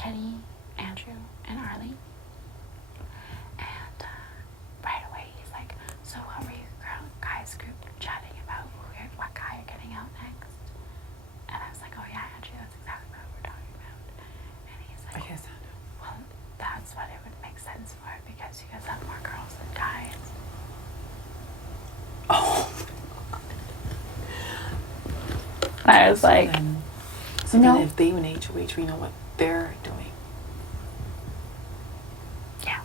Kenny, Andrew, and Arlie. And right away he's like, so what were you guys group chatting about? What guy are getting out next? And I was like, oh yeah, Andrew, that's exactly what we're talking about. And he's like, well, that's what it would make sense for, because you guys have more girls than guys. Oh. I was like, so then if they win HOH, we know what they're doing. Yeah.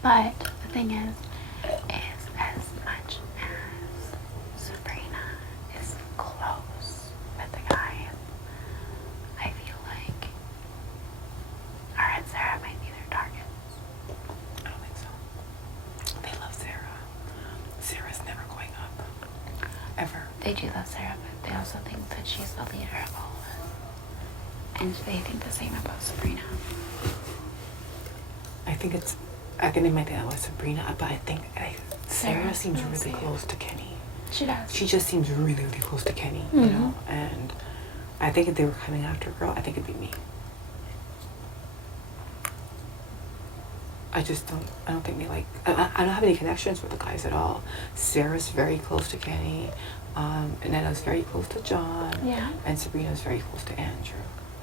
But the thing is as much as Sabrina is close with the guys, I feel like her and Sarah might be their targets. I don't think so. They love Sarah. Sarah's never going up. Ever. They do love Sarah, but they also think that she's the leader of all of us. And they think the same about Sabrina. I think they might think that was Sabrina, but I think Sarah seems really close to Kenny. She does. She just seems really, really close to Kenny, you know? And I think if they were coming after a girl, I think it'd be me. I don't think they like, I don't have any connections with the guys at all. Sarah's very close to Kenny, and Netta's very close to John, and Sabrina's very close to Andrew.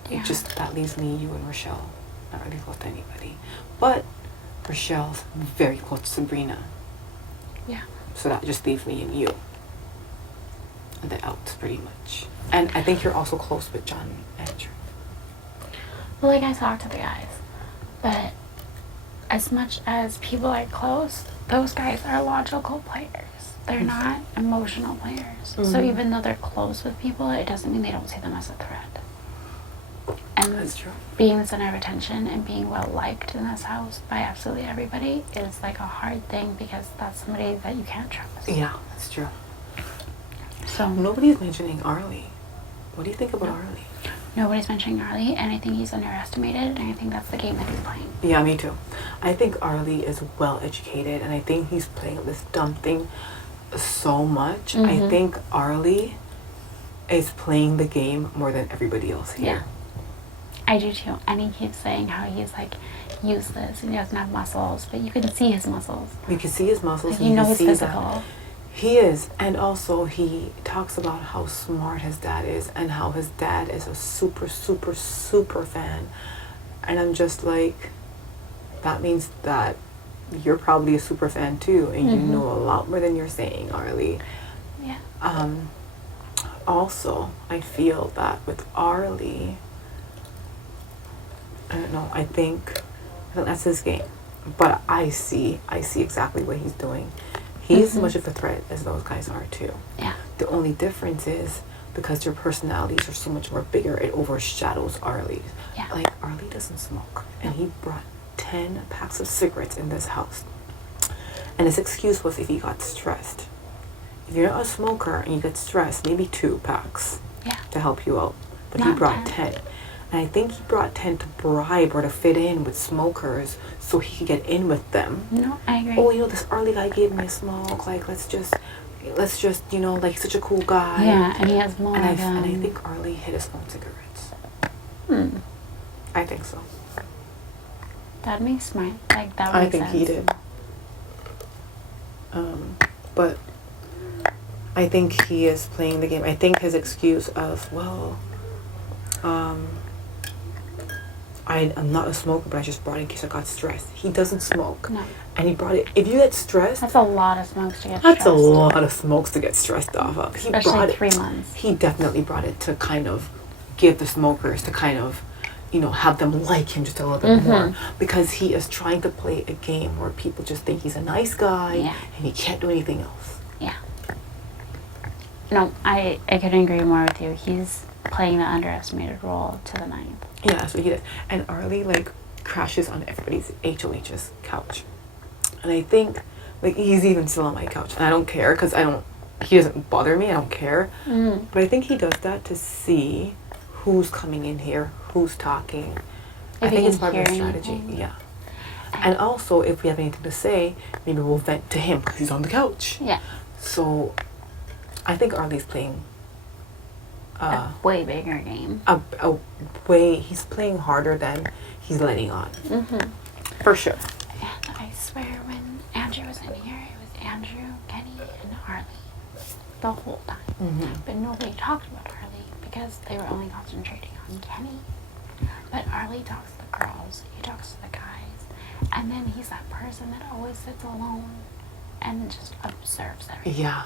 Yeah. It just, that leaves me, you, and Rochelle. Not really close to anybody. But Rochelle's very close to Sabrina. Yeah. So that just leaves me and you. And the outs, pretty much. And I think you're also close with John and Andrew. Well, like, I talk to the guys, but as much as people are close, those guys are logical players. They're not emotional players. So even though they're close with people, it doesn't mean they don't see them as a threat. And that's true. Being the center of attention and being well liked in this house by absolutely everybody is like a hard thing, because that's somebody that you can't trust. Yeah, that's true. So nobody's mentioning Arlie. What do you think about Arlie? Nobody's mentioning Arlie, and I think he's underestimated, and I think that's the game that he's playing. Yeah, me too. I think Arlie is well educated, and I think he's playing this dumb thing so much. I think Arlie is playing the game more than everybody else here. Yeah. I do too. And he keeps saying how he's like useless and he doesn't have muscles, but you can see his muscles. You can see his muscles. Like, you know he's physical. He is. And also he talks about how smart his dad is and how his dad is a super, super, super fan. And I'm just like, that means that you're probably a super fan too, and you know a lot more than you're saying, Arlie. Yeah. Also, I feel that with Arlie, I don't know, I think that's his game. But I see exactly what he's doing. He's as much of a threat as those guys are too. Yeah. The only difference is because their personalities are so much more bigger, it overshadows Arlie's. Yeah. Like, Arlie doesn't smoke, and he brought 10 packs of cigarettes in this house. And his excuse was if he got stressed. If you're not a smoker and you get stressed, maybe 2 packs to help you out. But Not he brought 10. 10. And I think he brought 10 to bribe or to fit in with smokers so he could get in with them. No, I agree. Oh, you know, this Arlie guy gave me a smoke. Like, let's just, you know, like, he's such a cool guy. Yeah, and he has more and of them. And I think Arlie hid his own cigarettes. I think so. That makes smart. Like, that makes sense. I think he did. But I think he is playing the game. I think his excuse of, well, I'm not a smoker, but I just brought it in case I got stressed. He doesn't smoke. No. And he brought it. If you get stressed, that's a lot of smokes to get stressed. That's a lot of smokes to get stressed off of. He Especially brought 3 months. He definitely brought it to kind of give the smokers to kind of, you know, have them like him just a little bit more, because he is trying to play a game where people just think he's a nice guy and he can't do anything else. Yeah. No, I couldn't agree more with you. He's playing the underestimated role to the 9th. Yeah, that's what he does. And Arlie, like, crashes on everybody's HOH's couch. And I think, like, he's even still on my couch. And I don't care, because he doesn't bother me. I don't care. But I think he does that to see who's coming in here, who's talking. I think it's part of his strategy. Yeah. And also, if we have anything to say, maybe we'll vent to him, because he's on the couch. Yeah. So, I think Arlie's playing a way bigger game. A way, he's playing harder than he's letting on. Mm-hmm. For sure. And I swear when Andrew was in here, it was Andrew, Kenny, and Arlie the whole time. Mm-hmm. But nobody talked about Arlie because they were only concentrating on Kenny. But Arlie talks to the girls, he talks to the guys, and then he's that person that always sits alone and just observes everything. Yeah,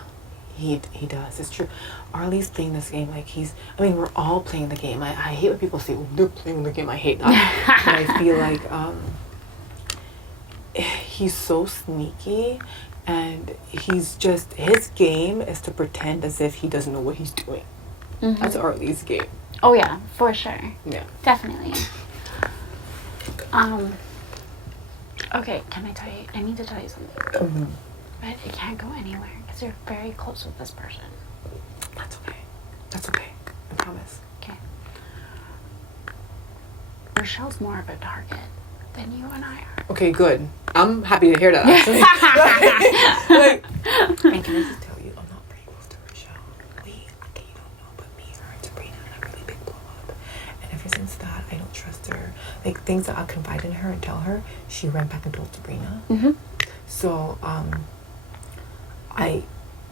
he does. It's true. Arlie's playing this game like we're all playing the game. I hate when people say, well, they're playing the game. I hate that. But I feel like he's so sneaky, and his game is to pretend as if he doesn't know what he's doing. Mm-hmm. That's Arlie's game. Oh yeah, for sure. Yeah. Definitely. Okay, can I tell you? I need to tell you something. Mm-hmm. But it can't go anywhere because you're very close with this person. That's okay. That's okay. I promise. Okay. Rochelle's more of a target than you and I are. Okay, good. I'm happy to hear that, actually. And can I just tell you, I'm not pretty close to Rochelle. Okay, you don't know, but me, her, and Sabrina had a really big blow up. And ever since that, I don't trust her. Like, things that I confide in her and tell her, she ran back and told Sabrina. Mm-hmm. So, I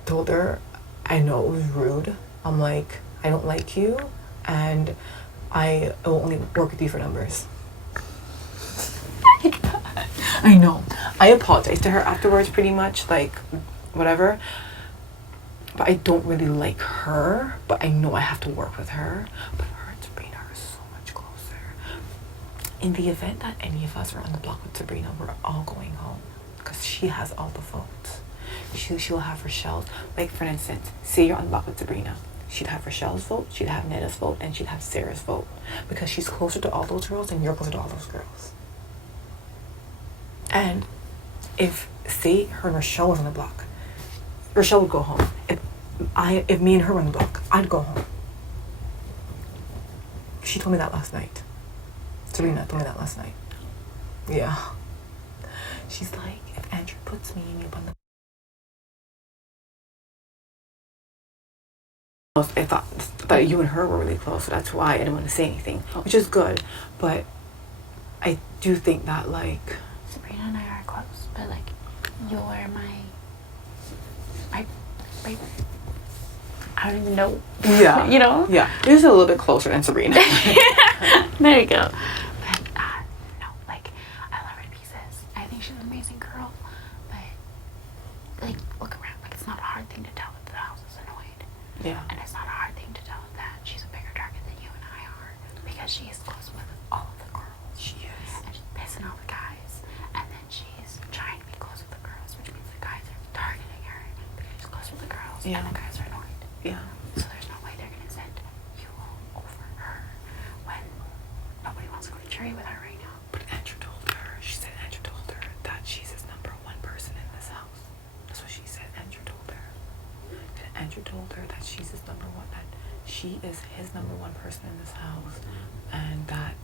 told her, I know it was rude. I'm like, I don't like you, and I will only work with you for numbers. I know. I apologized to her afterwards, pretty much, like, whatever. But I don't really like her, but I know I have to work with her. But her and Sabrina are so much closer. In the event that any of us are on the block with Sabrina, we're all going home, because she has all the votes. She'll have Rochelle's, like, for instance, say you're on the block with Sabrina. She'd have Rochelle's vote, she'd have Netta's vote, and she'd have Sarah's vote. Because she's closer to all those girls, and you're closer to all those girls. And if, say, her and Rochelle was on the block, Rochelle would go home. If me and her were on the block, I'd go home. She told me that last night. Sabrina told me that last night. Yeah. She's like, if Andrew puts me and you on the... I thought that you and her were really close, so that's why I didn't want to say anything, which is good. But I do think that, like... Sabrina and I are close, but, like, you're my I don't even know. Yeah. You know? Yeah. You're just a little bit closer than Sabrina. There you go. But, no, like, I love her to pieces. I think she's an amazing girl. But, like, look around. Like, it's not a hard thing to tell that the house is annoyed. Yeah. And it's not a hard thing to tell that she's a bigger target than you and I are. Because she is close with all of the girls. She is. And she's pissing off the guys. And then she's trying to be close with the girls, which means the guys are targeting her because she's close with the girls. Yeah. And the guys are annoyed. Yeah. So there's no way they're going to send you home over her when nobody wants to go to jury with her right now. But Andrew told her that she's his number one person in this house. That's what she said. Andrew told her that she's his number one, that she is his number one person in this house, and that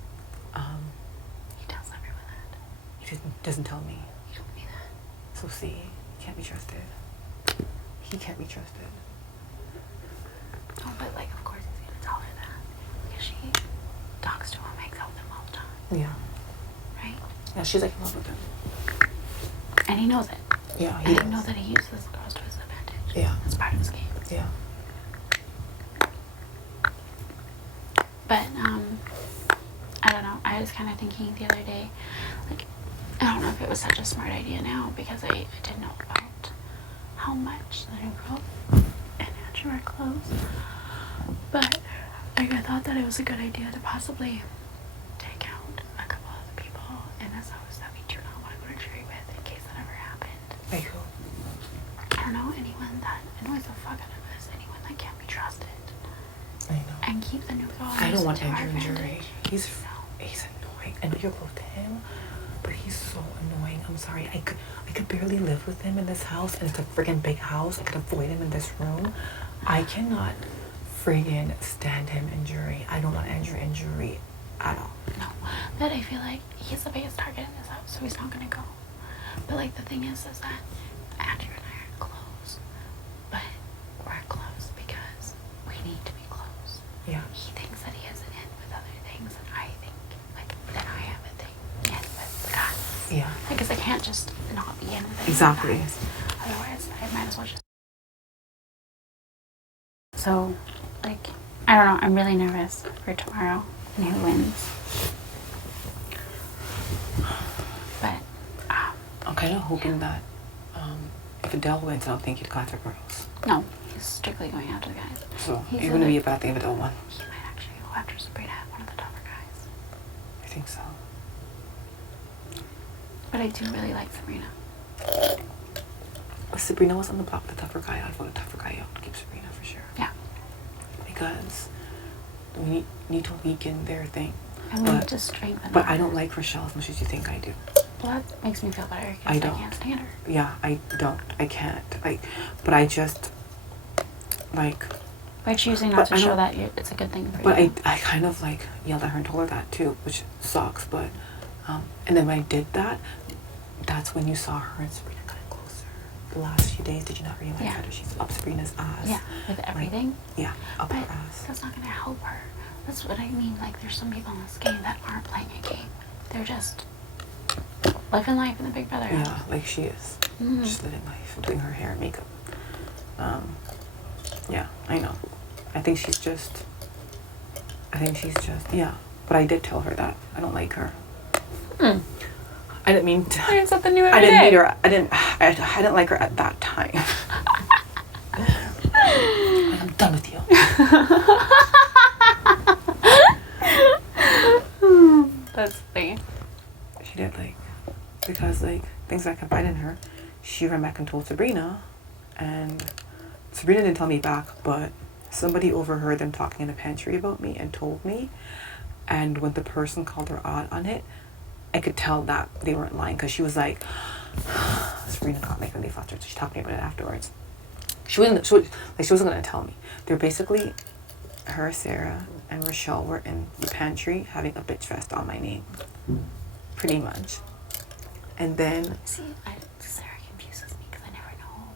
He tells everyone that. he doesn't tell me. He told me that. So see, he can't be trusted. He can't be trusted. Oh, but, like, of course he's going to tell her that because she talks to him, hangs out with him all the time. Yeah. Right? Yeah, she's like in love with him. And he knows it. Yeah, I didn't know that he uses girls to his advantage. Yeah. That's part of his game. Yeah. But, I don't know. I was kind of thinking the other day, like, I don't know if it was such a smart idea now because I didn't know about how much the new girl and Andrew are close. But, like, I thought that it was a good idea to possibly take out a couple of the people in this house that we do not want to go to jury with in case that ever happened. Like who? I don't know, anyone that annoys the fuck out of us, anyone that can't be trusted. I know. And keep the new girl. I don't want to our Andrew in jury. advantage. He's annoying. I know you're close to him, but he's so annoying. I'm sorry. I could barely live with him in this house, and it's a friggin' big house. I could avoid him in this room. I cannot friggin' stand him in jury. I don't want Andrew in jury at all. No, but I feel like he's the biggest target in this house, so he's not gonna go. But, like, the thing is that Andrew and I are close, but we're close because we need to be close. Yeah. he thinks that he has an in with other things, and I think, like, that I have a thing in with the guys. Yeah. Because I can't just not be in with any Exactly. guys. Otherwise, I might as well just. So, like, I don't know. I'm really nervous for tomorrow and who wins. But, I'm kind of hoping that if Adele wins, I don't think he'd go after girls. no, he's strictly going after the guys. So He's it wouldn't be a bad thing if Adele won. He might actually go after Sabrina, one of the tougher guys. I think so. But I do really like Sabrina. If Sabrina was on the block, the tougher guy, I'd vote a tougher guy out to keep Sabrina for sure. Yeah. Because we need to weaken their thing. And we need to strengthen But her. I don't like Rochelle as much as you think I do. Well, that makes me feel better I because don't. I can't stand her. Yeah, I don't. I can't. But I just, like... By choosing not But to I show don't- that it's a good thing for But you. I kind of, like, yelled at her and told her that, too, which sucks, but... and then when I did that, that's when you saw her and Sabrina kind of closer. The last few days, did you not realize Yeah. that? She's up Sabrina's ass. Yeah, with everything. Yeah, up But her ass. that's not going to help her. That's what I mean. Like, there's some people in this game that aren't playing a game. They're just living life in the Big Brother house. Yeah, like she is. Mhm. Just living life, doing her hair and makeup. Yeah, I know. I think she's just, yeah. But I did tell her that. I don't like her. Hmm. I didn't mean to. Learn something new every I didn't day. meet her. I didn't like her at that time. I'm done with you. That's funny. She did, like, because, like, things that I confided in her, she ran back and told Sabrina, and Sabrina didn't tell me back, but somebody overheard them talking in the pantry about me and told me, and when the person called her out on it, I could tell that they weren't lying, because she was like, Sabrina got me really flustered, so she talked to me about it afterwards. She wasn't gonna tell me. They're basically, her, Sarah, and Rochelle were in the pantry having a bitch fest on my name. Pretty much. And then, See, Sarah confuses me because I never know.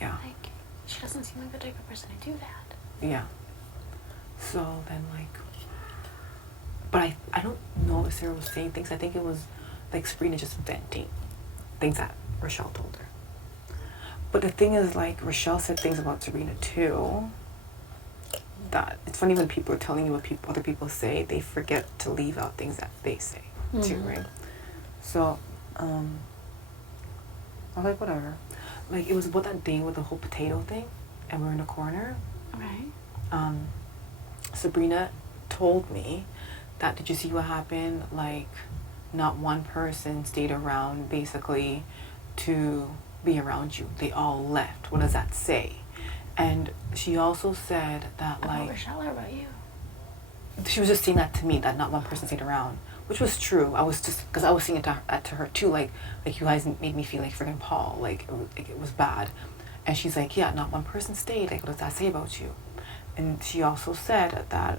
yeah, Like, she doesn't seem like the type of person to do that. yeah. So then, like, but I don't know if Sarah was saying things. I think it was, like, Sabrina just venting things that Rochelle told her. But the thing is, like, Rochelle said things about Sabrina, too, that it's funny when people are telling you what other people say, they forget to leave out things that they say, too, right? So, I was like, whatever. Like, it was about that thing with the whole potato thing, and we're in a corner. Okay. Sabrina told me that, did you see what happened? Like, not one person stayed around, basically, to be around you. They all left. What does that say? And she also said that, About like... Rochelle or about you? She was just saying that to me, that not one person stayed around, which was true. I was just, because I was saying it to her too, like you guys made me feel like friggin' Paul, like it was bad. And she's like, yeah, not one person stayed, like, what does that say about you? And she also said that,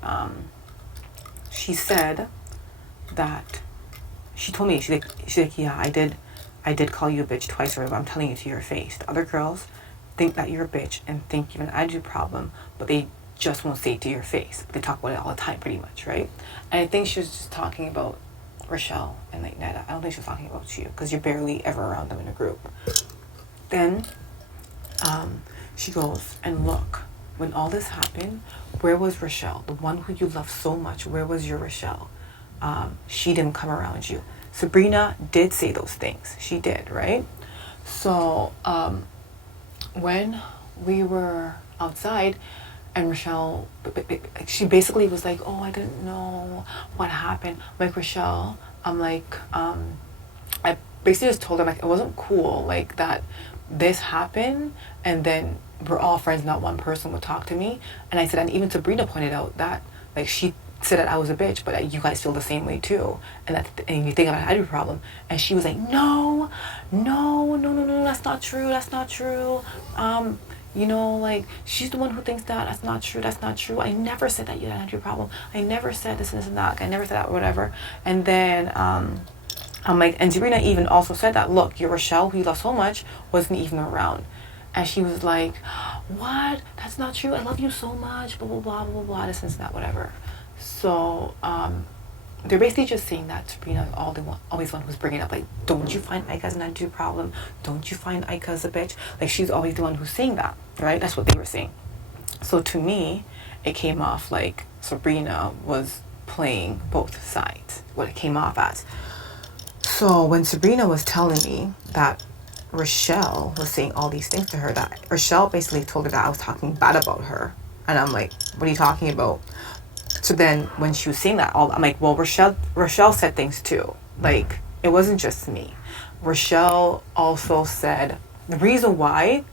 she told me, she's like, yeah, I did call you a bitch twice already, but I'm telling you to your face. The other girls think that you're a bitch and think you have an attitude problem, but they just won't say it to your face. They talk about it all the time, pretty much, right? And I think she was just talking about Rochelle and, like, Neda. I don't think she was talking about you, because you're barely ever around them in a group. Then, she goes, and look, when all this happened, where was Rochelle? The one who you love so much, where was your Rochelle? She didn't come around you. Sabrina did say those things. She did, right? So, when we were outside, and Rochelle, she basically was like, oh, I didn't know what happened. I'm like, Rochelle, I'm like, I basically just told her, like, it wasn't cool, like, that this happened, and then we're all friends, not one person would talk to me. And I said, and even Sabrina pointed out that, like, she said that I was a bitch, but you guys feel the same way too, and you think I had a problem. And she was like, no, that's not true. You know, like, she's the one who thinks that. That's not true. I never said that you had a problem. I never said this and this and that. I never said that, or whatever. And then, I'm like, and Sabrina even also said that, look, your Rochelle, who you love so much, wasn't even around. And she was like, what? That's not true. I love you so much. Blah, blah, blah, blah, blah, this and that, whatever. So, they're basically just saying that Sabrina is always one who's bringing it up. Like, don't you find Ika has an attitude problem? Don't you find Ika is a bitch? Like, she's always the one who's saying that, right? That's what they were saying. So to me, it came off like Sabrina was playing both sides, what it came off as. So when Sabrina was telling me that Rochelle was saying all these things to her, that Rochelle basically told her that I was talking bad about her. And I'm like, what are you talking about? So then when she was saying that, I'm like, well, Rochelle said things too. Like, it wasn't just me. Rochelle also said, the reason why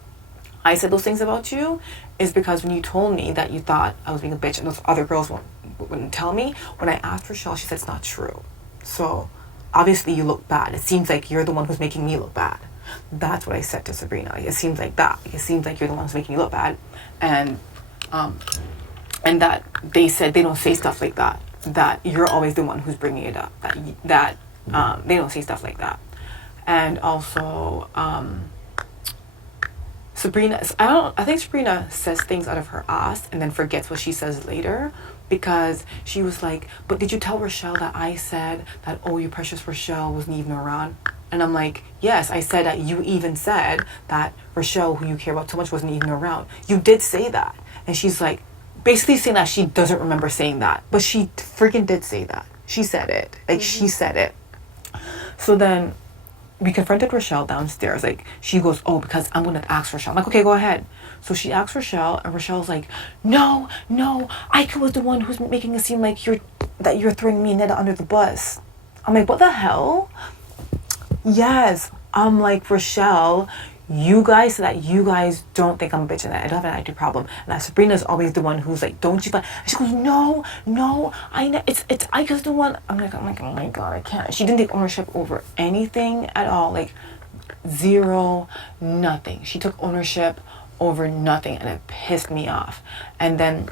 I said those things about you is because when you told me that you thought I was being a bitch and those other girls wouldn't tell me, when I asked Rochelle, she said it's not true. So obviously you look bad. It seems like you're the one who's making me look bad. That's what I said to Sabrina. It seems like that. It seems like you're the one who's making me look bad. And that they said they don't say stuff like that. That you're always the one who's bringing it up. That they don't say stuff like that. And also, Sabrina, I think Sabrina says things out of her ass and then forgets what she says later, because she was like, but did you tell Rochelle that I said that, oh, you precious Rochelle wasn't even around? And I'm like, yes, I said that you even said that Rochelle, who you care about so much, wasn't even around. You did say that. And she's like, basically saying that she doesn't remember saying that, but she freaking did say that. She said it. Like, she said it. So then we confronted Rochelle downstairs. Like, she goes, oh, because I'm going to ask Rochelle. I'm like, okay, go ahead. So she asks Rochelle, and Rochelle's like, no, Ika was the one who's making it seem like you're throwing me and Neda under the bus. I'm like, what the hell? Yes. I'm like, Rochelle, you guys, so that you guys don't think I'm a bitch and that I don't have an attitude problem, and that Sabrina's always the one who's like, don't you find, and she goes, no, I know, it's Ika's the one. I'm like, oh my god, I can't. She didn't take ownership over anything at all, like zero, nothing. She took ownership over nothing, and it pissed me off. And then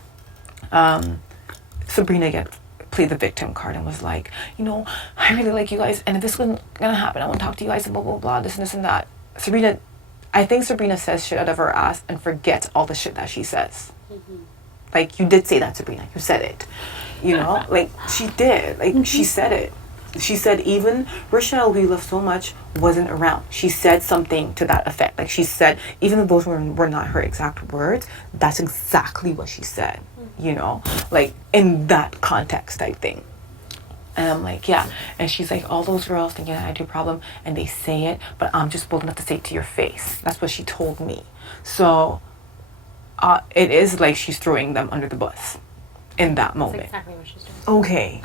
Sabrina played the victim card and was like, I really like you guys, and if this wasn't gonna happen, I want to talk to you guys and blah blah blah, this and this and that. I think Sabrina says shit out of her ass and forgets all the shit that she says. Mm-hmm. Like, you did say that, Sabrina. You said it. Like, she did. Like, she said it. She said even Rochelle, who you love so much, wasn't around. She said something to that effect. Like, she said, even though those were not her exact words, that's exactly what she said. Like, in that context type thing. And I'm like, yeah. And she's like, all those girls think I do a problem, and they say it, but I'm just bold enough to say it to your face. That's what she told me. So it is like she's throwing them under the bus in that moment. That's exactly what she's doing. Okay.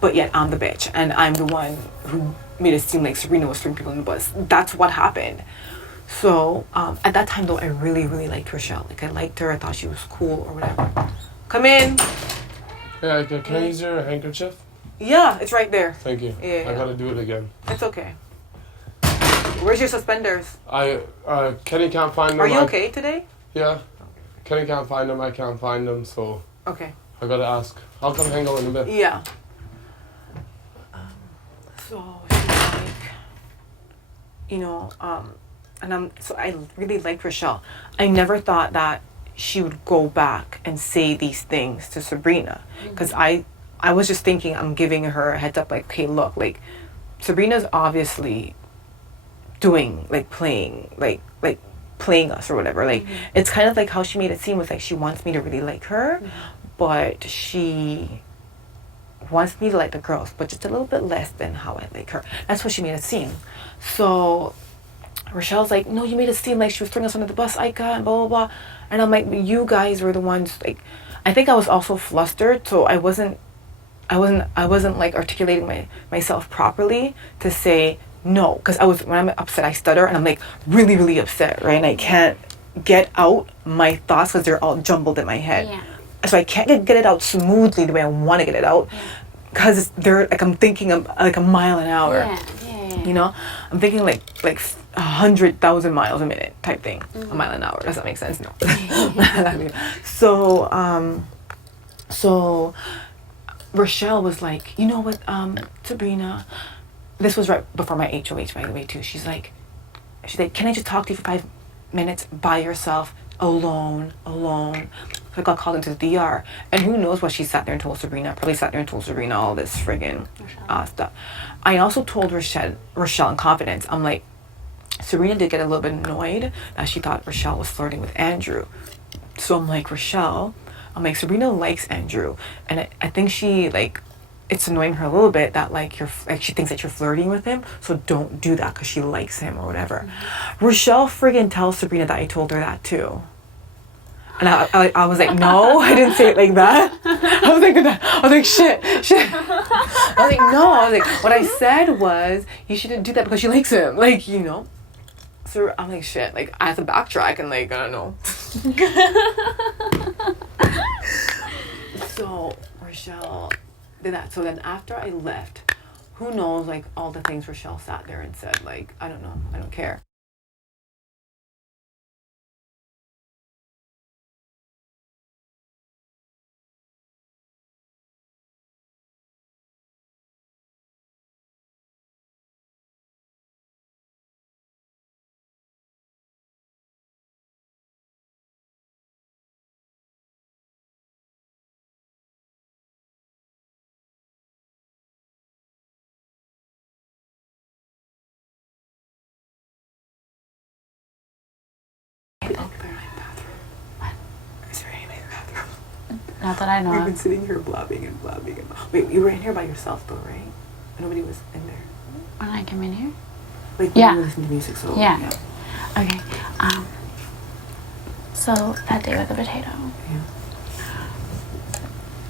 But yet I'm the bitch, and I'm the one who made it seem like Sabrina was throwing people under the bus. That's what happened. So at that time, though, I really, really liked Rochelle. Like, I liked her. I thought she was cool or whatever. Come in. Yeah, can I use your handkerchief? Yeah, it's right there. Thank you. Yeah. I gotta do it again. It's okay. Where's your suspenders? Kenny can't find them. Are you okay today? Yeah. Kenny can't find them. I can't find them, so. Okay. I gotta ask. I'll come hang out in a bit. Yeah. So she's like, so I really liked Rochelle. I never thought that she would go back and say these things to Sabrina, because I was just thinking, I'm giving her a heads up, like, okay, look, like, Sabrina's obviously doing, like, playing us or whatever. Like, it's kind of like how she made it seem was like she wants me to really like her, but she wants me to like the girls, but just a little bit less than how I like her. That's what she made it seem. So Rochelle's like, no, you made it seem like she was throwing us under the bus, Ika, and blah, blah, blah. And I'm like, you guys were the ones, like, I think I was also flustered, so I wasn't like articulating myself properly to say no, because when I'm upset, I stutter, and I'm like really, really upset, right? And I can't get out my thoughts because they're all jumbled in my head. Yeah. So I can't get it out smoothly the way I want to get it out, because they're like, I'm thinking of like a mile an hour. Yeah. I'm thinking like 100,000 miles a minute type thing. A mile an hour. Does that make sense? No. So Rochelle was like, you know what, Sabrina, this was right before my HOH, by the way, too. She's like, can I just talk to you for 5 minutes by yourself? alone. I got called into the DR. And who knows what she sat there and told Sabrina. Probably sat there and told Sabrina all this friggin' stuff. I also told Rochelle in confidence. I'm like, Sabrina did get a little bit annoyed that she thought Rochelle was flirting with Andrew. So I'm like, Rochelle, Sabrina likes Andrew. And I think she, like, it's annoying her a little bit that, like, she thinks that you're flirting with him. So don't do that because she likes him or whatever. Mm-hmm. Rochelle friggin' tells Sabrina that I told her that too. And I was like, no, I didn't say it like that. I was like, shit. I was like, no. I was like, what I said was, you shouldn't do that because she likes him. Like, you know. So I'm like, shit. Like, I have to backtrack and, like, I don't know. So, Rochelle did that. So then after I left, who knows, like, all the things Rochelle sat there and said, like, I don't know. I don't care. Not that I know We've of. been sitting here blabbing and blabbing. Wait, you were in here by yourself though, right? Nobody was in there. When I came in here? Like, yeah. You were listening to music, so yeah. Okay. So that day with the potato. Yeah.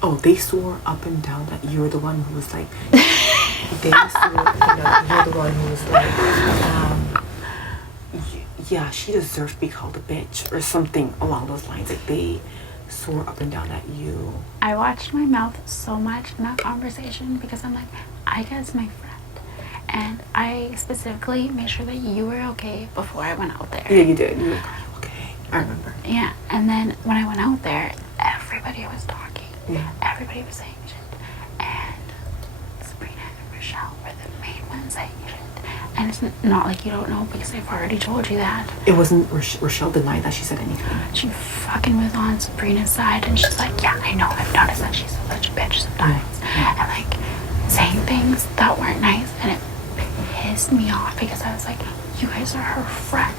Oh, they swore up and down that you were the one who was like. They swore, you're the one who was like, yeah, she deserves to be called a bitch or something along those lines. Like, they swore up and down at you. I watched my mouth so much in that conversation because I'm like, Ika's my friend. And I specifically made sure that you were okay before I went out there. Yeah, you did. You were like, okay. I remember. Yeah, and then when I went out there, everybody was talking. Yeah. Everybody was saying shit. And Sabrina and Rochelle were the main ones saying shit. And it's not like you don't know because they've already told you that. It wasn't Rochelle denied that she said anything. She fucking was on Sabrina's side and she's like, yeah, I know, I've noticed that she's such a bitch sometimes. Yeah. And like saying things that weren't nice, and it pissed me off because I was like, you guys are her friend.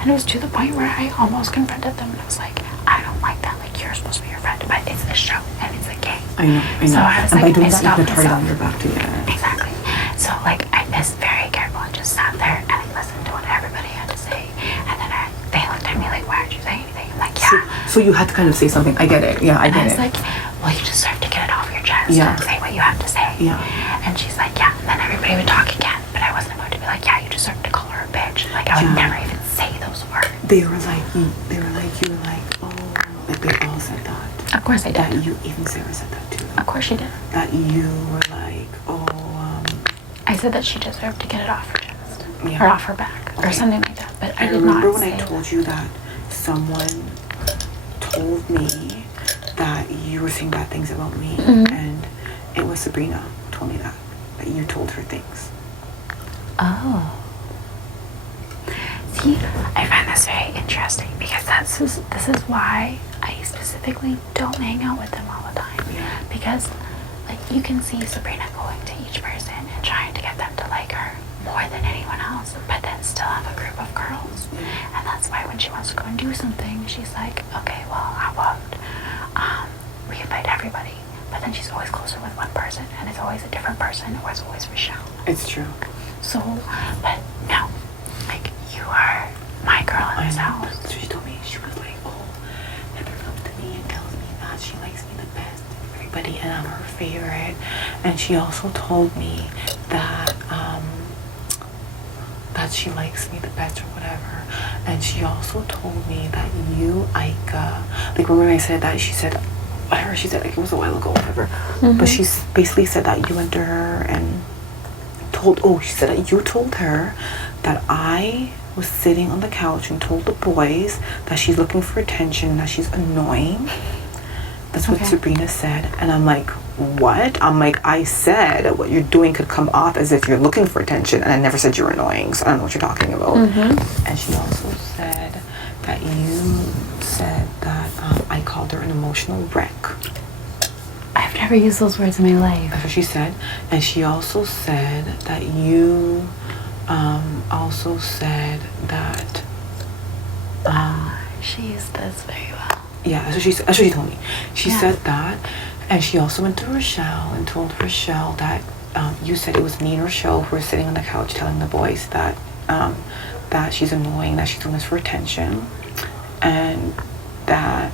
And it was to the point where I almost confronted them and I was like, I don't like that, like you're supposed to be your friend, but it's a show and it's a game. I know. So I was and like, by doing I that, stopped you can turn myself. on your back to it. Exactly. So like I was very careful and just sat there and I listened to what everybody had to say. And then they looked at me like, why aren't you saying anything? I'm like, yeah. So you had to kind of say something. I get it. Yeah, I get it. And I was like, well, you deserve to get it off your chest Yeah. and say what you have to say. Yeah. And she's like, yeah. And then everybody would talk again. But I wasn't about to be like, yeah, you deserve to call her a bitch. Like I would never even say those words. You were like, oh, like they all said that. Of course they did. That you, even Sarah said that too. Of course she did. That you were like, oh, I said that she deserved to get it off her chest. yeah. Or off her back. Okay. Or something like that. But I did remember not when say I told you that someone told me that you were saying bad things about me, and it was Sabrina who told me that you told her things. Oh. See, I find this very interesting because this is why I specifically don't hang out with them all the time. Yeah. Because like you can see Sabrina going to each person and trying to get them to like her more than anyone else, but then still have a group of girls. And that's why when she wants to go and do something, she's like, okay, well, how about we invite everybody? But then she's always closer with one person, and it's always a different person, or it's always Rochelle. It's true. So, but no, like you are my girl in this house. She told me, she was like, oh, Heather comes to me and tells me that she likes me the best of everybody and I'm her favorite. And she also told me that that she likes me the best or whatever. And she also told me that you, Ika, like when I said that, she said, whatever she said, like it was a while ago, whatever. But she basically said that you went to her and she said that you told her that I was sitting on the couch and told the boys that she's looking for attention, that she's annoying. That's what Sabrina said. And I'm like, what? I'm like, I said that what you're doing could come off as if you're looking for attention, and I never said you're annoying, so I don't know what you're talking about. And she also said that you called her an emotional wreck. I've never used those words in my life. That's what she said. And she also said that you also said that She used this very well. yeah, that's what she told me. She said that, and she also went to Rochelle and told Rochelle that you said it was me and Rochelle who were sitting on the couch telling the boys that that she's annoying, that she's doing this for attention, and that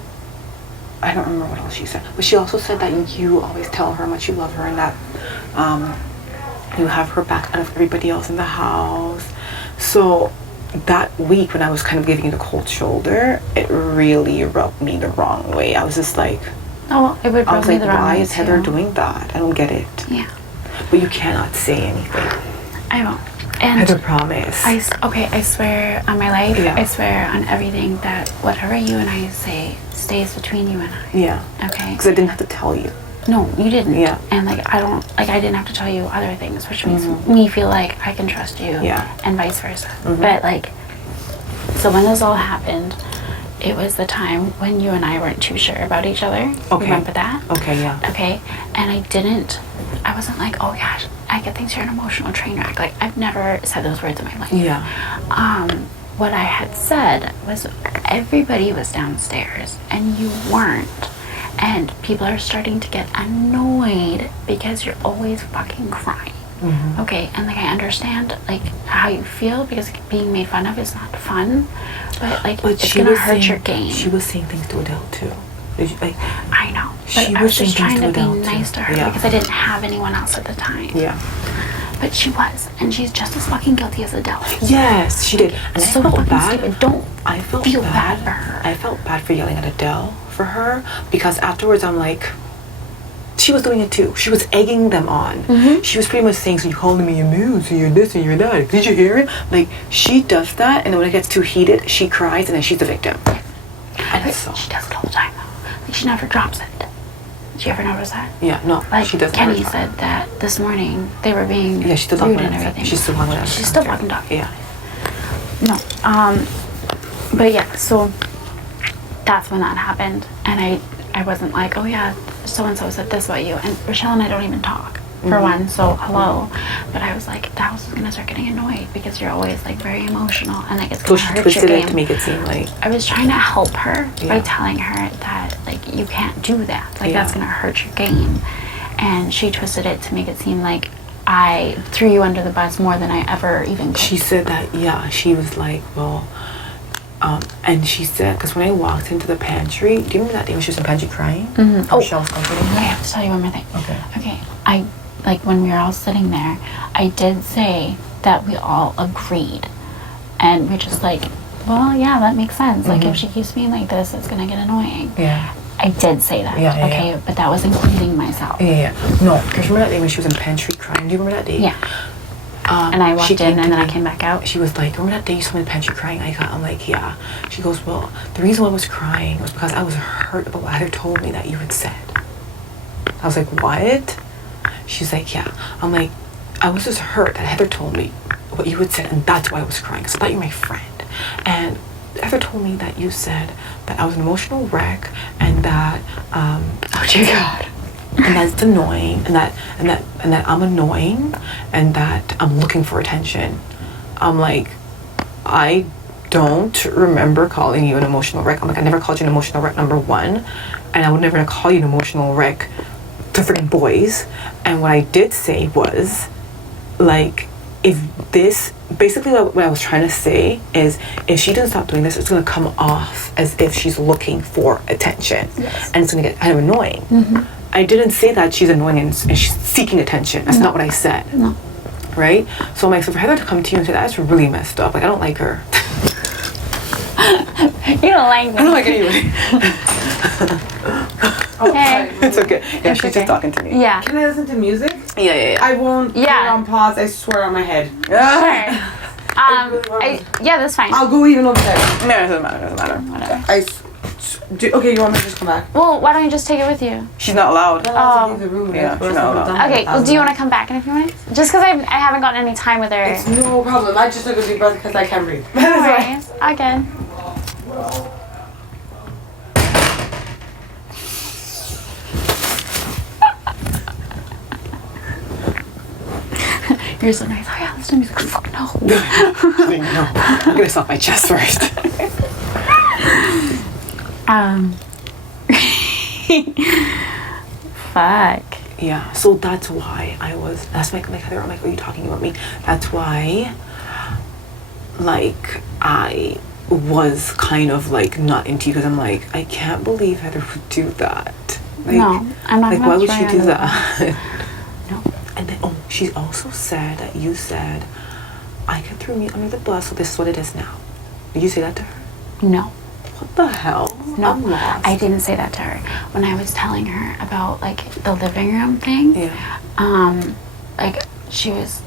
I don't remember what else she said. But she also said that you always tell her how much you love her and that you have her back out of everybody else in the house. So that week when I was kind of giving you the cold shoulder, it really rubbed me the wrong way. I was just like, Oh, it would I rub was me like, the wrong why way is Heather too. doing that? I don't get it. Yeah, But you cannot say anything. I won't. And Heather, promise. I swear on my life, Yeah. I swear on everything that whatever you and I say stays between you and I. Yeah. Okay? Because I didn't have to tell you. No, you didn't. Yeah. And I didn't have to tell you other things, which makes me feel like I can trust you. Yeah. And vice versa. But so when this all happened, it was the time when you and I weren't too sure about each other. Okay. Remember that? Okay, yeah. Okay. And I wasn't like, oh gosh, I get things you're an emotional train wreck. Like, I've never said those words in my life. Yeah. What I had said was everybody was downstairs and you weren't. And people are starting to get annoyed because you're always fucking crying. Okay, and I understand how you feel because being made fun of is not fun, but it's gonna hurt your game. She was saying things to Adele too. Did you, I know, but she I was was just saying trying to things to be Adele, nice too. to her Yeah. because I didn't have anyone else at the time. Yeah. But she was, and she's just as fucking guilty as Adele is. Yes, she did. And So I felt fucking bad. stupid. Don't I felt feel bad for her. I felt bad for yelling at Adele for her because afterwards I'm like, she was doing it too. She was egging them on. She was pretty much saying, so you're calling me a mood, so you're this and you're that. Did you hear it? Like, she does that, and then when it gets too heated, she cries, and then she's the victim. And But so, she does it all the time though. She never drops it. Did you ever notice that? yeah, no, she doesn't. Kenny ever said that this morning they were being Yeah, she's still rude talking and about it. everything. She's still talking about it. She's still fucking talking. Yeah. No. But yeah, so that's when that happened. And I wasn't like, oh yeah, so-and-so said this about you. And Rochelle and I don't even talk, for one, so hello. But I was like, the house is gonna start getting annoyed because you're always very emotional and it's So gonna she hurt your twisted it game. to make it seem like, I was trying to help her by Yeah. telling her that you can't do that. Yeah. That's gonna hurt your game. And she twisted it to make it seem like I threw you under the bus more than I ever even could. she said that, yeah, she was like, well, and she said, because when I walked into the pantry, do you remember that day when she was in the pantry crying? Oh. Rochelle was comforting I her? have to tell you one more thing. Okay. Okay. I when we were all sitting there, I did say that we all agreed. And we're just well, yeah, that makes sense. If she keeps being like this, it's gonna get annoying. Yeah. I did say that. Yeah, yeah, okay, yeah. but that was including myself. Yeah. No, because remember that day when she was in the pantry crying? Do you remember that day? Yeah. And I walked she in came and to then I me. came back out. She was like, remember that day you saw me in the pantry crying? I'm like, yeah. She goes, well, the reason why I was crying was because I was hurt about what Heather told me that you had said. I was like, what? She's like, yeah. I'm like, I was just hurt that Heather told me what you had said, and that's why I was crying, because I thought you were my friend. And Heather told me that you said that I was an emotional wreck, and that, Oh dear God. and that's annoying, and that I'm annoying, and that I'm looking for attention. I'm like, I don't remember calling you an emotional wreck. I'm like, I never called you an emotional wreck, number one, and I would never call you an emotional wreck to freaking boys. And what I did say was, if this, basically what I was trying to say is, if she doesn't stop doing this, it's going to come off as if she's looking for attention. Yes. And it's going to get kind of annoying. I didn't say that she's annoying and she's seeking attention. That's not what I said. No. Right? So I'm like, so for Heather to come to you and say that's really messed up. I don't like her. You don't like me. I don't like anyway. Okay. It's okay. Yeah, It's she's okay. just talking to me. Yeah. Can I listen to music? Yeah. I won't put it Yeah. on pause, I swear on my head. Sure. Yeah, that's fine. I'll go even upstairs. No, it doesn't matter. Whatever. Okay, you want me to just come back? Well, why don't you just take it with you? She's not allowed. Then I'll have to leave the room. Yeah, That's the she's rest not of it allowed. done. Okay, well, do you want to come back in a few minutes? Just because I haven't gotten any time with her. It's no problem. I just took a deep breath because I can't breathe. No worries. Again. You're so nice. Oh yeah, listen to music. Fuck no. No, I'm gonna stop my chest first. Fuck. Yeah, so that's why that's like Heather, I'm like, are you talking about me? That's why, like, I was kind of like not into you because I'm like, I can't believe Heather would do that. Like, No, I'm not. Like, why would she do that? No. And then, she also said that you said, I can throw me under the bus, so this is what it is now. Did you say that to her? No. What the hell? No, I'm lost. I didn't say that to her. When I was telling her about like the living room thing, Yeah. like she was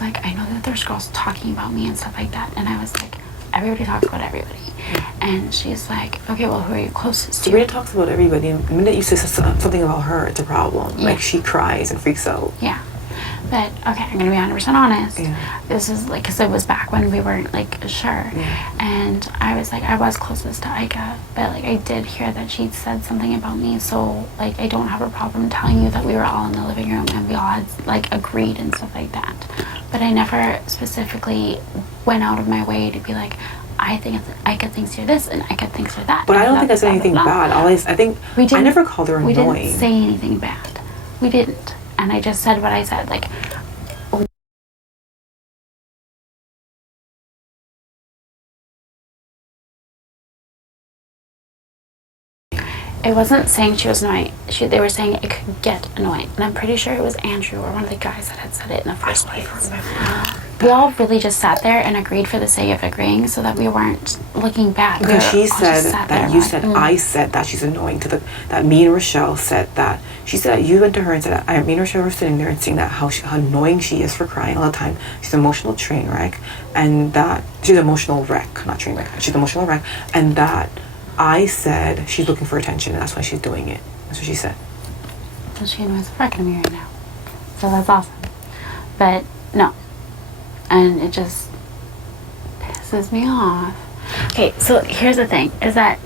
like, I know that there's girls talking about me and stuff like that, and I was like, everybody talks about everybody, and she's like, okay, well, who are you closest to? Sabrina talks about everybody. The minute you say something about her, it's a problem. Yeah. Like, she cries and freaks out. Yeah. But, okay, I'm going to be 100% honest. Yeah. This is, like, because it was back when we weren't, like, sure. Yeah. And I was, like, I was closest to Ika. But, like, I did hear that she said something about me. So, like, I don't have a problem telling you that we were all in the living room and we all had, like, agreed and stuff like that. But I never specifically went out of my way to be like, I think Ika thinks you're this and Ika thinks you're that. But I don't think that's that's anything bad. I think I never called her We annoying. didn't say anything bad. We didn't. And I just said what I said. Like, it wasn't saying she was annoying. They were saying it could get annoying. And I'm pretty sure it was Andrew or one of the guys that had said it in the first place. We all really just sat there and agreed for the sake of agreeing so that we weren't looking bad. Because she said that you said, I said that she's annoying that me and Rochelle said that. She said that you went to her and said that me and Rochelle were sitting there and saying that how annoying she is for crying all the time. She's an emotional train wreck. And that she's an emotional wreck, not train wreck. She's an emotional wreck. And that I said she's looking for attention and that's why she's doing it. That's what she said. So she annoys the fuck out of me right now. So that's awesome. But no. And it just pisses me off. Okay, so here's the thing, is that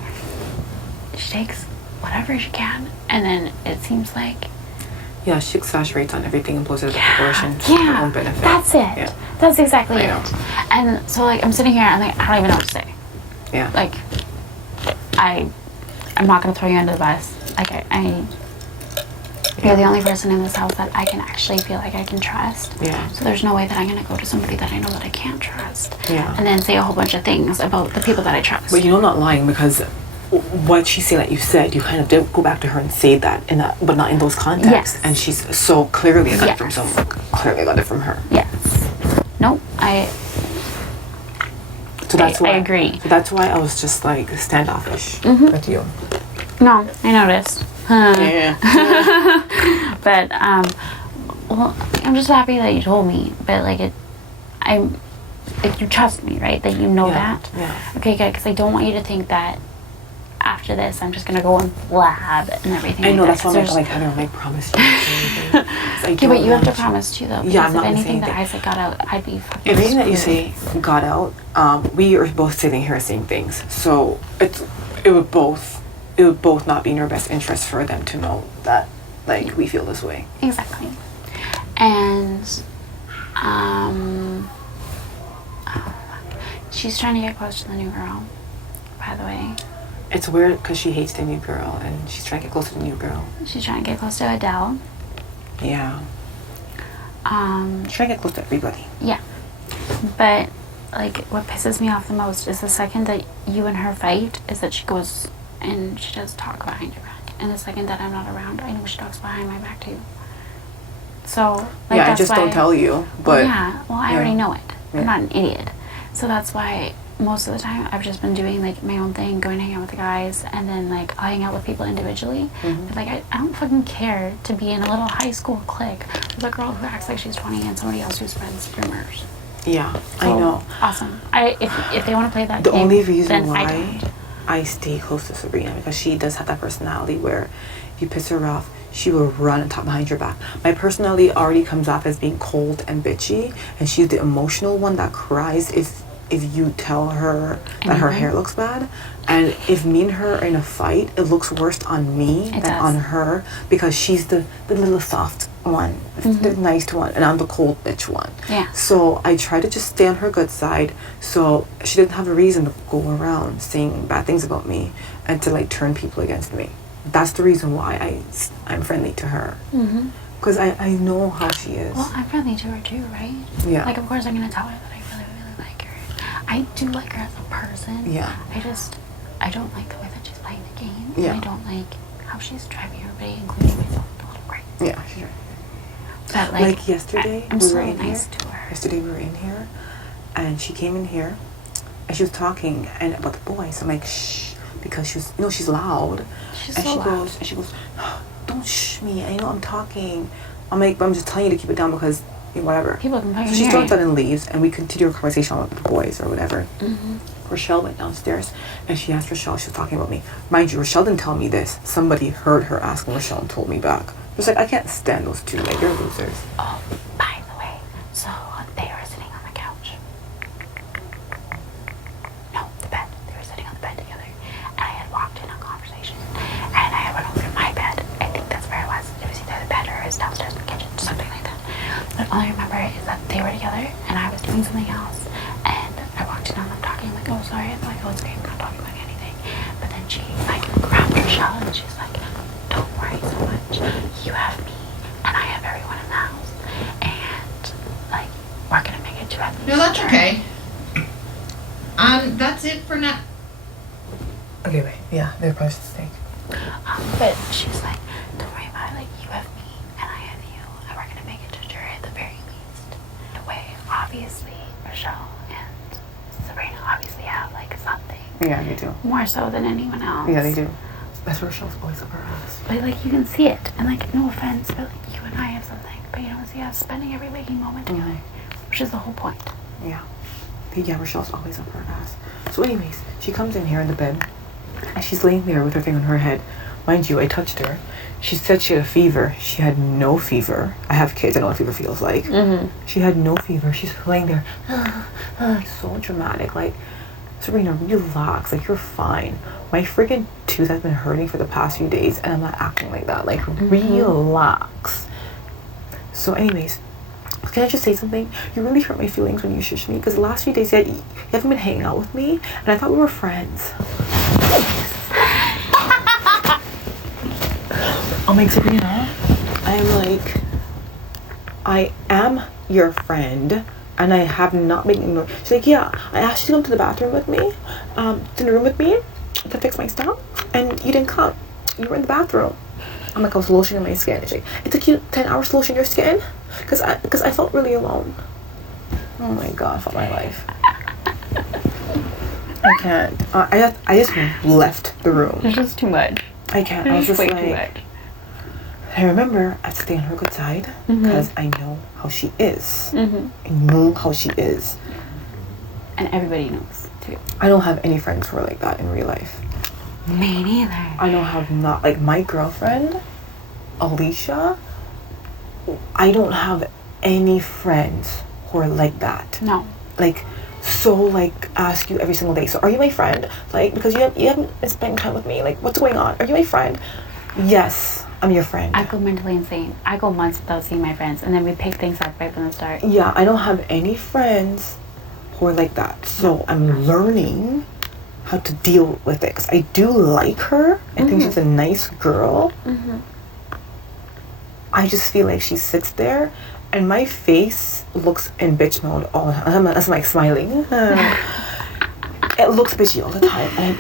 she takes whatever she can, and then it seems like... Yeah, she exaggerates on everything and blows it out of proportion for her own benefit. That's it. Yeah. That's exactly it. And so, like, I'm sitting here, and like, I don't even know what to say. Yeah. Like, I'm not going to throw you under the bus. Like, you're the only person in this house that I can actually feel like I can trust. Yeah. So there's no way that I'm going to go to somebody that I know that I can't trust. Yeah. And then say a whole bunch of things about the people that I trust. But I'm not lying because what she said that you said, you kind of did go back to her and say that, but not in those contexts. Yes. And she's so clearly got it from Yes. someone. Clearly got it from her. Yes. No, So that's why I agree. So that's why I was just like standoffish with you. No, I noticed. Yeah. But well, I'm just happy that you told me. But like you trust me, right? That you know that. Yeah. Okay, good. Because I don't want you to think that after this, I'm just gonna go and blab and everything. I know, like that's that, why 'cause I'm like, I don't like promise you anything. Okay, but you have to promise too, though. Because Yeah, I'm if not anything saying that I said got out, I'd be fucking If anything that you screwed. say got out, we are both sitting here saying things. So it would both not be in your best interest for them to know that like we feel this way. Exactly. And she's trying to get close to the new girl, by the way. It's weird because she hates the new girl and she's trying to get close to the new girl. She's trying to get close to Adele. Yeah. She's trying to get close to everybody. Yeah. But like what pisses me off the most is the second that you and her fight is that she goes and she does talk behind your back. And the second that I'm not around, I know she talks behind my back too. So like, Yeah, I that's just why, don't tell you. But I already know it. Yeah. I'm not an idiot. So that's why most of the time I've just been doing like my own thing, going to hang out with the guys, and then like I'll hang out with people individually. But like I don't fucking care to be in a little high school clique with a girl who acts like she's 20 and somebody else who spreads rumors. Yeah, I So, know. Awesome. If they want to play that The game, only reason then why I stay close to Sabrina because she does have that personality where if you piss her off, she will run and talk behind your back. My personality already comes off as being cold and bitchy, and she's the emotional one that cries if you tell her that her hair looks bad. And if me and her are in a fight, it looks worse on me than does. on her because she's the little soft one, the nice one, and I'm the cold bitch one. Yeah. So I try to just stay on her good side, so she didn't have a reason to go around saying bad things about me and to like turn people against me. That's the reason why I'm friendly to her. Mm-hmm. Because I know how she is. Well, I'm friendly to her too, right? Yeah. Like, of course, I'm gonna tell her that I really, really like her. I do like her as a person. Yeah. I don't like the way that she's playing the game. Yeah. And I don't like how she's driving everybody, including myself, a little crazy. Yeah, she's right. But like yesterday, I'm we so were in nice here. to her. Yesterday we were in here, and she came in here, and she was talking and about the boys. I'm like, shh, because she was, she's loud. She's And so loud. she goes, don't shh me. I know I'm talking. I'm like, but I'm just telling you to keep it down because whatever. People can fucking So she hear storms you. out and leaves, and we continue our conversation about the boys or whatever. Mm-hmm. Rochelle went downstairs, and she asked Rochelle. She was talking about me. Mind you, Rochelle didn't tell me this. Somebody heard her asking Rochelle and told me back. It was like, I can't stand those two. Like, they're losers. Oh, by the way, so they were sitting on the couch. No, the bed. They were sitting on the bed together. And I had walked in on conversation. And I had went over to my bed. I think that's where it was. It was either the bed or it was downstairs in the kitchen, something like that. But all I remember is that they were together and I was doing something else. And I walked in on them talking. I'm like, oh, sorry. I'm like, oh, it's okay. I'm not talking about anything. But then she, like, grabbed Rochelle and she's like, don't worry so much. You have me and I have everyone in the house. And, like, we're gonna make it to at least. No, that's okay. That's it for now. Okay, wait. Yeah, they're supposed to stay. But she's like, don't worry about it. Like, you have me and I have you, and we're gonna make it to jury at the very least. In a way, obviously, Rochelle and Sabrina obviously have like something Yeah, they do. more so than anyone else. Yeah, they do. That's Rochelle's always up her ass. But like, you can see it, and like, no offense, but like, you and I have something, but you don't see us spending every waking moment together, which is the whole point. Yeah. Yeah, Rochelle's always up her ass. So anyways, she comes in here in the bed, and she's laying there with her thing on her head. Mind you, I touched her. She said she had a fever. She had no fever. I have kids. I know what fever feels like. Mm-hmm. She had no fever. She's laying there. So dramatic. Like, Sabrina, relax. Like, you're fine. My freaking tooth has been hurting for the past few days, and I'm not acting like that. Like, relax. So anyways, can I just say something? You really hurt my feelings when you shushed me, because the last few days you haven't been hanging out with me, and I thought we were friends. I'm like, Sabrina, I am your friend, and I have not been ignored. She's like, yeah, I asked you to come to the bathroom with me, to the room with me, to fix my stuff, and you didn't come. You were in the bathroom. I'm like, I was lotioning my skin. She's like, it took you 10 hours to lotion your skin? Because I felt really alone. Oh my god, fuck my life. I can't. I just left the room. It's just too much. I can't. I was just way like, too much. I remember I stay on her good side because I know how she is. Mm-hmm. I know how she is. And everybody knows too. I don't have any friends who are like that in real life. Me neither. I don't have not like my girlfriend, Alicia. I don't have any friends who are like that. No. Like, so like ask you every single day. So are you my friend? Like, because you haven't been spending time with me. Like, what's going on? Are you my friend? Yes, I'm your friend. I go mentally insane. I go months without seeing my friends, and then we pick things up right from the start. Yeah, I don't have any friends who are like that. So I'm learning how to deal with it. Because I do like her. I think she's a nice girl. Mm-hmm. I just feel like she sits there and my face looks in bitch mode all the time. I'm like smiling. It looks bitchy all the time. And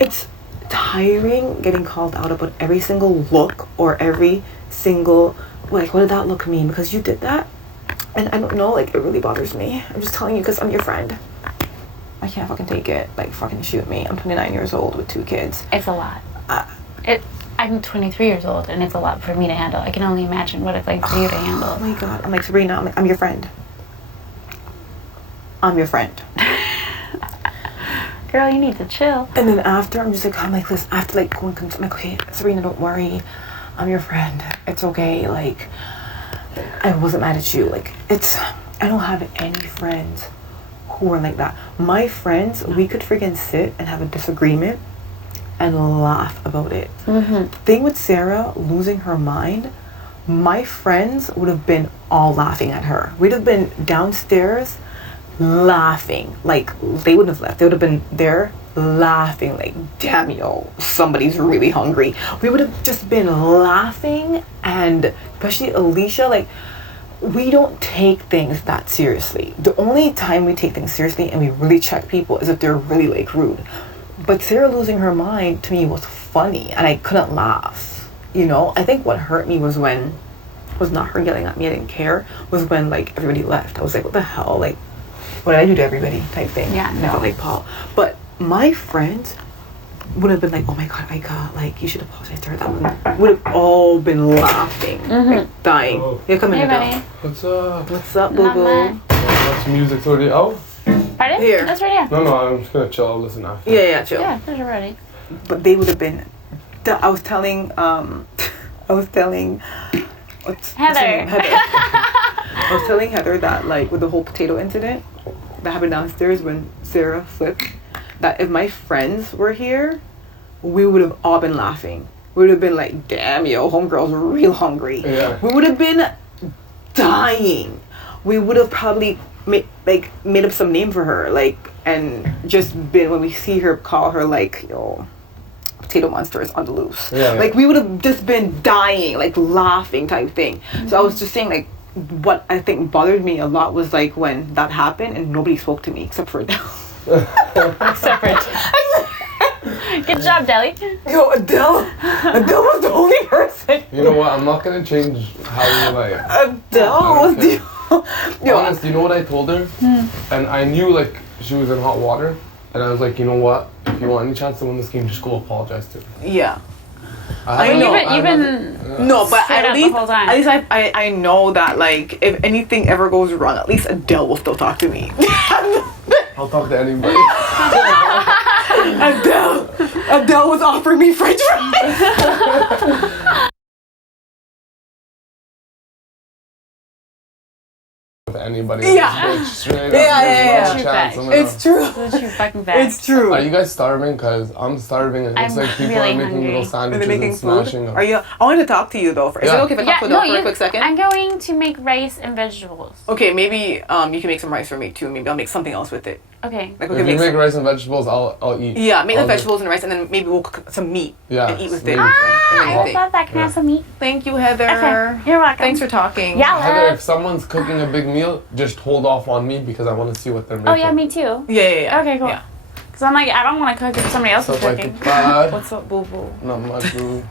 it's tiring getting called out about every single look or every single, like, what did that look mean? Because you did that. And I don't know, like, it really bothers me. I'm just telling you because I'm your friend. I can't fucking take it. Like, fucking shoot me. I'm 29 years old with 2 kids. It's a lot. I'm 23 years old, and it's a lot for me to handle. I can only imagine what it's like for you to handle. Oh my god. I'm like, Sabrina, I'm your friend. I'm your friend. Girl, you need to chill. And then after, I'm just like, I'm like, listen, after like going, I'm like, okay, Sabrina, don't worry. I'm your friend. It's okay. Like, I wasn't mad at you. Like, I don't have any friends who are like that. My friends, we could freaking sit and have a disagreement and laugh about it. Mm-hmm. Thing with Sarah losing her mind, my friends would have been all laughing at her. We'd have been downstairs laughing. Like, they wouldn't have left. They would have been there laughing like, damn, yo, somebody's really hungry. We would have just been laughing, and especially Alicia, like, we don't take things that seriously. The only time we take things seriously and we really check people is if they're really like rude. But Sarah losing her mind to me was funny, and I couldn't laugh. You know, I think what hurt me was not her yelling at me, I didn't care, was when like everybody left. I was like, what the hell? Like, what did I do to everybody type thing. Yeah, and I felt like Paul. But my friends would have been like, oh my god, Ika, like, you should apologize to her. That would have all been laughing, like dying. Oh. Yeah, come in, Hey, Adele. buddy. What's up? What's up, Not boo boo? What's music's already out? Pardon? Here. That's right here. No, I'm just gonna chill. I'll listen after. Yeah, chill. Yeah, those are ready. But they would have been. I was telling what's her name? Heather. Heather. I was telling Heather that, like, with the whole potato incident that happened downstairs when Sarah flipped, that if my friends were here, we would have all been laughing. We would have been like, damn, yo, homegirl's real hungry. Yeah. We would have been dying. We would have probably made up some name for her, like, and just been, when we see her, call her like, yo, potato monster is on the loose. Yeah. Like, we would have just been dying, like, laughing type thing. So I was just saying, like, what I think bothered me a lot was like when that happened and nobody spoke to me except for Adele. Except for good job, Deli. Yo, Adele was the only person. You know what? I'm not gonna change how you like. Adele was the. Yo, Honest, you know what I told her? And I knew like she was in hot water, and I was like, you know what? If you want any chance to win this game, just go apologize to her. yeah. I know. You've been No, but straight at up least, the whole time. at least I know that, like, if anything ever goes wrong, at least Adele will still talk to me. I'll talk to anybody. Adele was offering me French fries. With anybody. Yeah. Straight up, Yeah. there's no True chance fact. I'm gonna- It's true. That's true fucking fact. It's true. Are you guys starving? Cause I'm starving. It looks I'm like people really are making hungry. little Are sandwiches they making and food? smashing them. Are you? I wanted to talk to you though. Is it Yeah. okay if I talk to Adele for a quick second? I'm going to make rice and vegetables. Okay, maybe you can make some rice for me too. Maybe I'll make something else with it. Okay. Like we If can you make make some, rice and vegetables, I'll eat. yeah, make the I'll do- vegetables and rice, and then maybe we'll cook some meat Yeah, and eat with maybe. it. I would love that. Can I have some meat? Thank you, Heather. Okay. You're welcome. Thanks for talking. Yeah. Heather, if someone's cooking a big meal, just hold off on me because I want to see what they're making. Oh yeah, me too. Yeah. Okay, cool. Yeah. Cause I'm like, I don't want to cook if somebody else So is if I cooking. cook bad, What's up, boo boo? not much food.